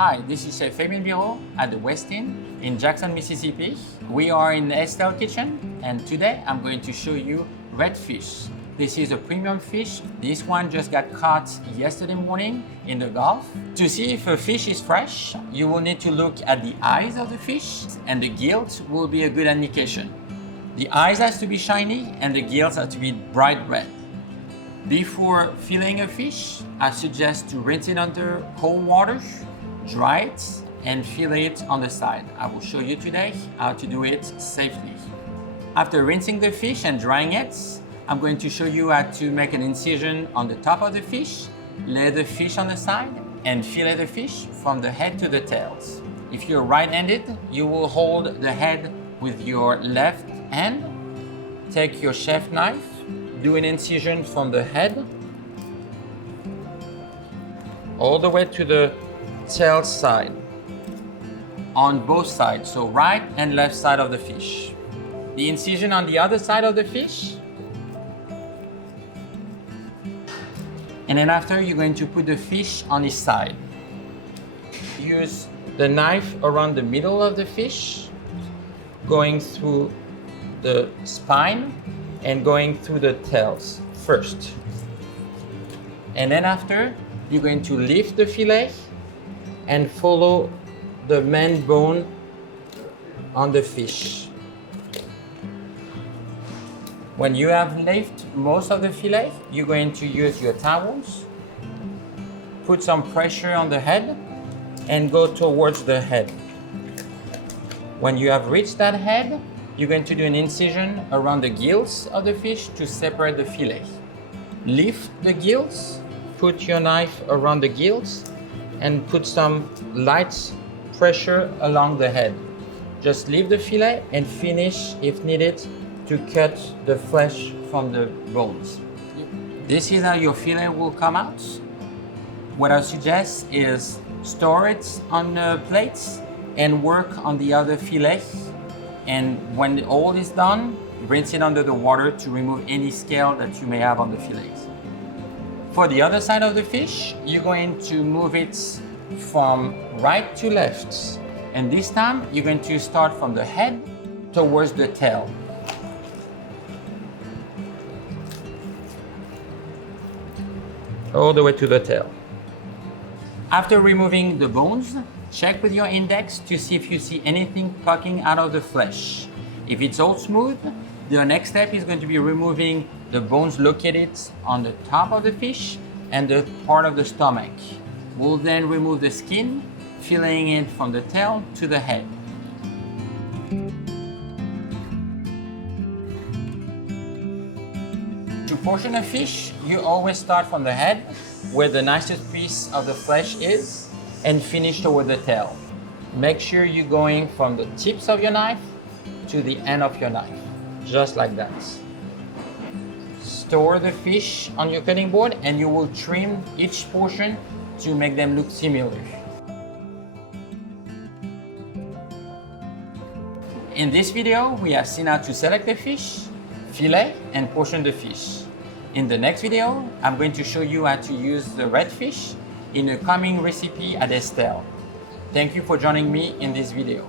Hi, this is Chef Fabien Biraud at the West Inn in Jackson, Mississippi. We are in Estelle kitchen, and today I'm going to show you redfish. This is a premium fish. This one just got caught yesterday morning in the Gulf. To see if a fish is fresh, you will need to look at the eyes of the fish, and the gills will be a good indication. The eyes has to be shiny and the gills have to be bright red. Before filleting a fish, I suggest to rinse it under cold water, dry it, and fillet it on the side. I will show you today how to do it safely. After rinsing the fish and drying it, I'm going to show you how to make an incision on the top of the fish, lay the fish on the side, and fillet the fish from the head to the tails. If you're right-handed, you will hold the head with your left hand. Take your chef knife, do an incision from the head all the way to the tail side on both sides, so right and left side of the fish. The incision on the other side of the fish, and then after you're going to put the fish on his side. Use the knife around the middle of the fish, going through the spine and going through the tails first. And then after, you're going to lift the fillet and follow the main bone on the fish. When you have lifted most of the fillet, you're going to use your towels, put some pressure on the head, and go towards the head. When you have reached that head, you're going to do an incision around the gills of the fish to separate the fillet. Lift the gills, put your knife around the gills, and put some light pressure along the head. Just leave the fillet and finish, if needed, to cut the flesh from the bones. This is how your fillet will come out. What I suggest is store it on the plates and work on the other fillet. And when all is done, rinse it under the water to remove any scale that you may have on the fillets. For the other side of the fish, you're going to move it from right to left. And this time, you're going to start from the head towards the tail. All the way to the tail. After removing the bones, check with your index to see if you see anything poking out of the flesh. If it's all smooth, the next step is going to be removing the bones located on the top of the fish and the part of the stomach. We'll then remove the skin, filleting it from the tail to the head. To portion a fish, you always start from the head, where the nicest piece of the flesh is, and finish toward the tail. Make sure you're going from the tips of your knife to the end of your knife, just like that. Store the fish on your cutting board and you will trim each portion to make them look similar. In this video, we have seen how to select the fish, fillet, and portion the fish. In the next video, I'm going to show you how to use the redfish in a coming recipe at Estelle. Thank you for joining me in this video.